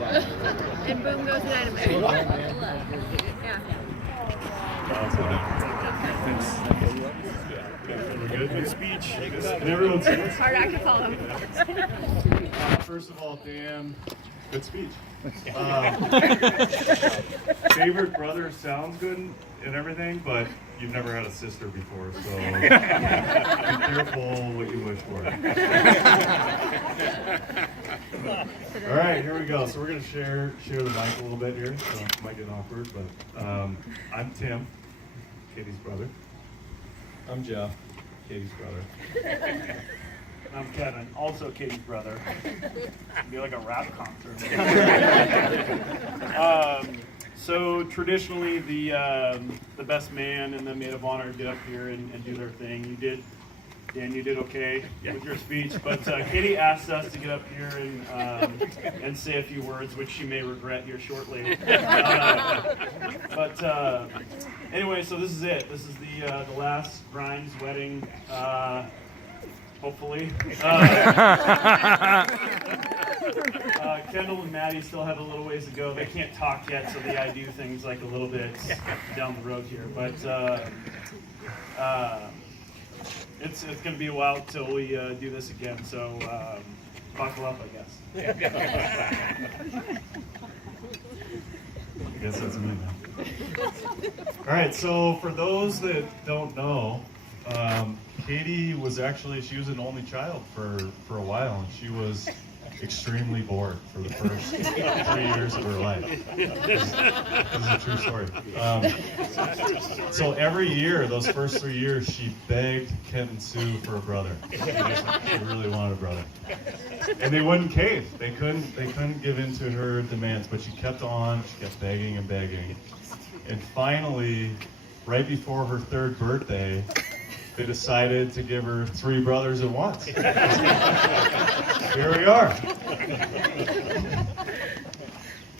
And boom goes dynamite. Yeah. We're good. Good speech. And everyone's Hard act to follow. First of all, Dan, good speech. Favorite brother sounds good and everything, but you've never had a sister before, so be careful what you wish for. All right, here we go. So we're going to share the mic a little bit here, so it might get awkward, but I'm Tim, Katie's brother. I'm Jeff, Katie's brother. I'm Kevin, also Katie's brother. It'd be like a rap concert. So traditionally, the best man and the maid of honor get up here and do their thing. Dan, you did okay with your speech, but Katie asked us to get up here and say a few words, which she may regret here shortly. But anyway, so this is it. This is the last Grimes wedding. Hopefully. Kendall and Maddie still have a little ways to go. They can't talk yet, so I do things like a little bit down the road here. But it's going to be a while till we do this again, so buckle up, I guess. I guess that's me now. All right, so for those that don't know, Katie was an only child for a while, and she was extremely bored for the first 3 years of her life. This is a true story. So every year, those first 3 years, she begged Kent and Sue for a brother. She really wanted a brother, and they wouldn't cave. They couldn't give in to her demands, but she kept on. She kept begging and begging, and finally, right before her 3rd birthday, they decided to give her 3 brothers at once. Here we are.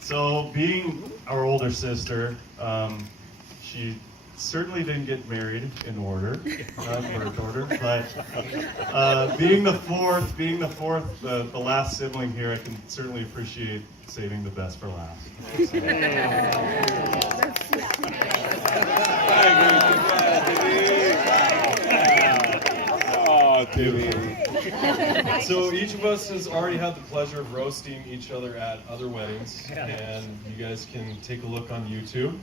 So, being our older sister, she certainly didn't get married in order, birth order, but being the fourth, the last sibling here, I can certainly appreciate saving the best for last. So each of us has already had the pleasure of roasting each other at other weddings, and you guys can take a look on YouTube.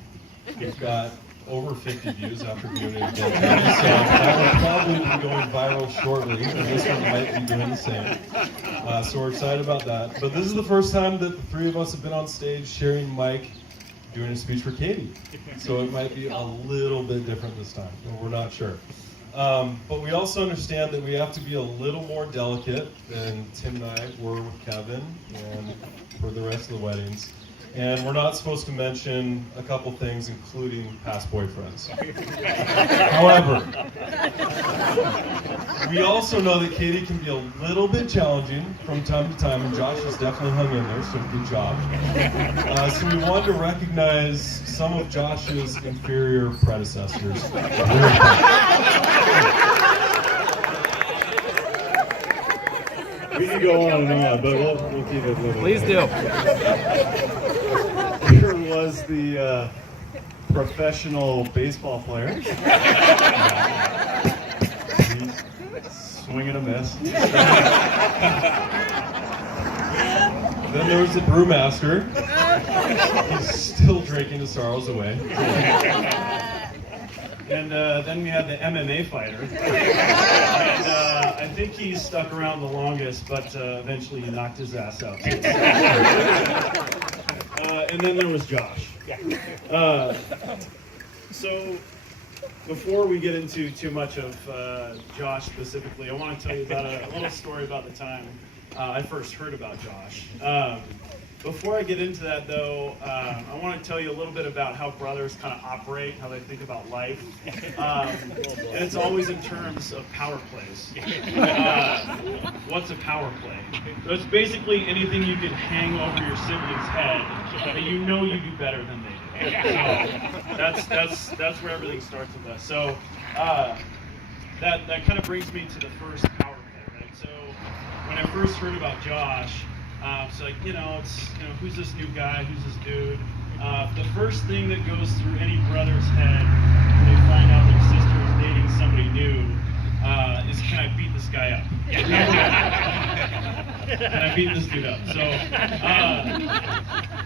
We've got over 50 views after doing it again, so that will probably be going viral shortly, and this one might be doing the same. So we're excited about that. But this is the first time that the 3 of us have been on stage sharing mic, doing a speech for Katie. So it might be a little bit different this time, but we're not sure. But we also understand that we have to be a little more delicate than Tim and I were with Kevin and for the rest of the weddings. And we're not supposed to mention a couple things, including past boyfriends. However, we also know that Katie can be a little bit challenging from time to time, and Josh has definitely hung in there, so good job. So we wanted to recognize some of Josh's inferior predecessors. We can go on and on, but we'll keep it moving. Please do. Here was the professional baseball player. Swing and a miss. Then there was the brewmaster. He's still drinking his sorrows away. And then we had the MMA fighter. And I think he stuck around the longest, but eventually he knocked his ass out. And then there was Josh. So before we get into too much of Josh specifically, I want to tell you about a little story about the time I first heard about Josh. Before I get into that, though, I want to tell you a little bit about how brothers kind of operate, how they think about life. And it's always in terms of power plays. What's a power play? So it's basically anything you can hang over your sibling's head that you know you do better than they do. So that's where everything starts with us. So that kind of brings me to the first power play, right? So when I first heard about Josh, So like, it's who's this new guy? Who's this dude? The first thing that goes through any brother's head when they find out their sister is dating somebody new is, can I beat this guy up? Can I beat this dude up? So,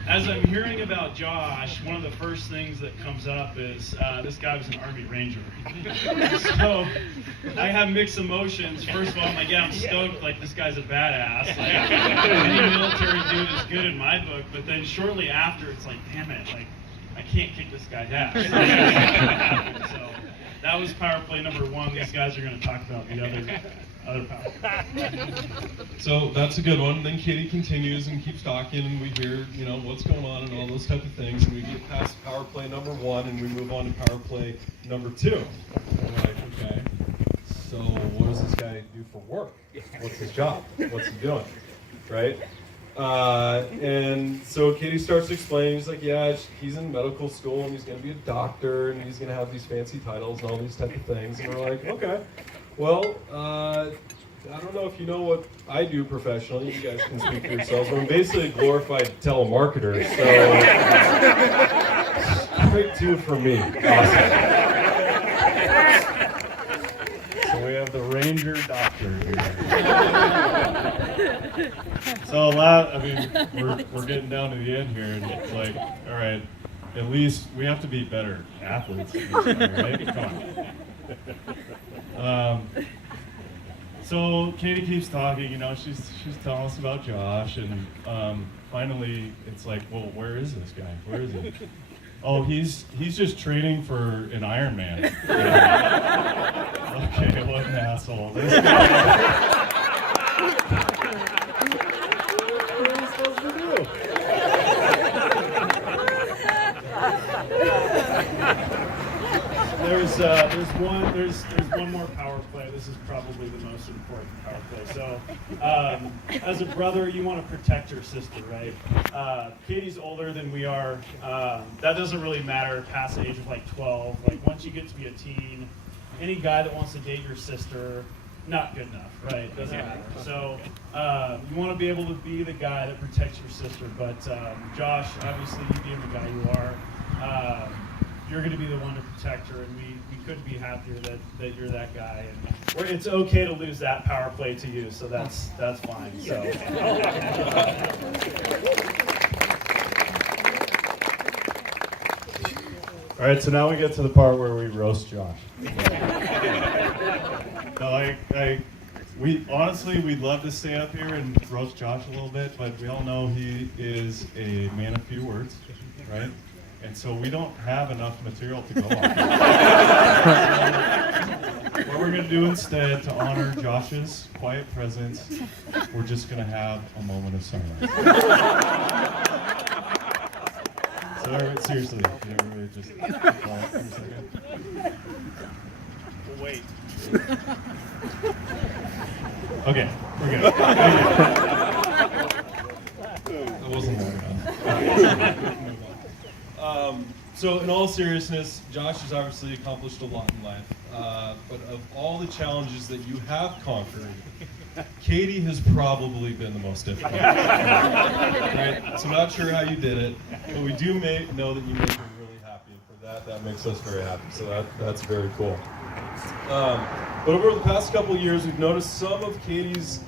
as I'm hearing about Josh, one of the first things that comes up is this guy was an Army Ranger. So, I have mixed emotions. First of all, I'm like, yeah, I'm stoked. Like, this guy's a badass. Like, any military dude is good in my book. But then shortly after, it's like, damn it, like, I can't kick this guy's ass. So, that was power play number one. These guys are going to talk about the other power play. So that's a good one. Then Katie continues and keeps talking, and we hear, what's going on and all those type of things. And we get past power play number one, and we move on to power play number two. And we're like, okay, so what does this guy do for work? What's his job? What's he doing? Right? And so Katie starts explaining. He's like, yeah, he's in medical school, and he's going to be a doctor, and he's going to have these fancy titles and all these type of things. And we're like, okay. Well, I don't know if you know what I do professionally. You guys can speak for yourselves. But I'm basically a glorified telemarketer. So, straight two for me. Awesome. So we have the Ranger Doctor here. So we're getting down to the end here, and it's like, all right, at least we have to be better athletes, right? Come on. So Katie keeps talking, she's telling us about Josh, and finally it's like, well, where is this guy? Where is he? Oh, he's just training for an Ironman. Okay, what an asshole. This guy, what are we supposed to do? There's one more power play. This is probably the most important power play. So, as a brother, you want to protect your sister, right? Katie's older than we are. That doesn't really matter past the age of like 12. Like once you get to be a teen, any guy that wants to date your sister, not good enough, right? Doesn't matter. So you want to be able to be the guy that protects your sister. But Josh, obviously, you being the guy you are, you're going to be the one to protect her, and we couldn't be happier that you're that guy. And it's okay to lose that power play to you, so that's fine. So. All right, so now we get to the part where we roast Josh. No, we'd love to stay up here and roast Josh a little bit, but we all know he is a man of few words, right? And so we don't have enough material to go on. What we're going to do instead, to honor Josh's quiet presence, we're just going to have a moment of silence. So seriously, can everybody just quiet for a second? We'll wait. Okay, we're good. That wasn't long enough. So in all seriousness, Josh has obviously accomplished a lot in life, but of all the challenges that you have conquered, Katie has probably been the most difficult. Right? So I'm not sure how you did it, but we do know that you make her really happy, and for that makes us very happy. So that's very cool. But over the past couple of years, we've noticed some of Katie's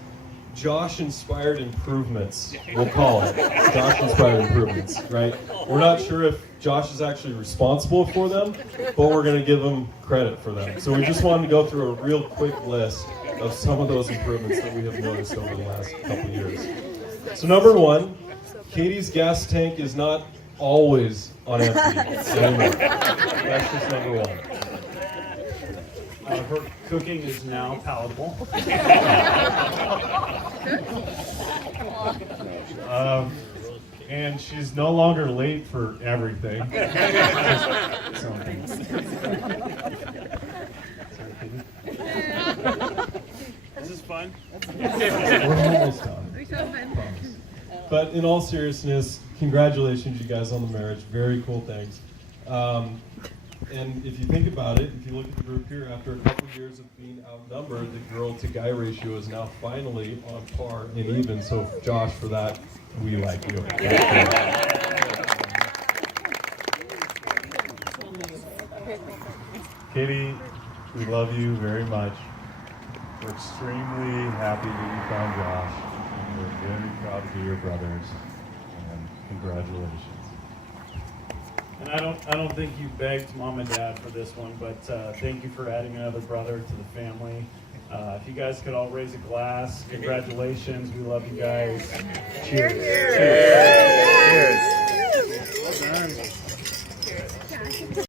Josh-inspired improvements, we'll call it. Josh-inspired improvements, right? We're not sure if Josh is actually responsible for them, but we're going to give him credit for them. So we just wanted to go through a real quick list of some of those improvements that we have noticed over the last couple of years. So number one, Katie's gas tank is not always on empty anymore. That's just number one. Her cooking is now palatable. And she's no longer late for everything. Just something. This is fun. We're almost done. Promise. But in all seriousness, congratulations, you guys, on the marriage. Very cool things. And if you think about it, if you look at the group here, after a couple years of being outnumbered, the girl-to-guy ratio is now finally on par and even. So, Josh, for that, we like you. Katie, we love you very much. We're extremely happy that you found Josh. And we're very proud to be your brothers. And congratulations. And I don't think you begged mom and dad for this one, but thank you for adding another brother to the family. If you guys could all raise a glass, congratulations. We love you guys. Cheers. Cheers. Cheers.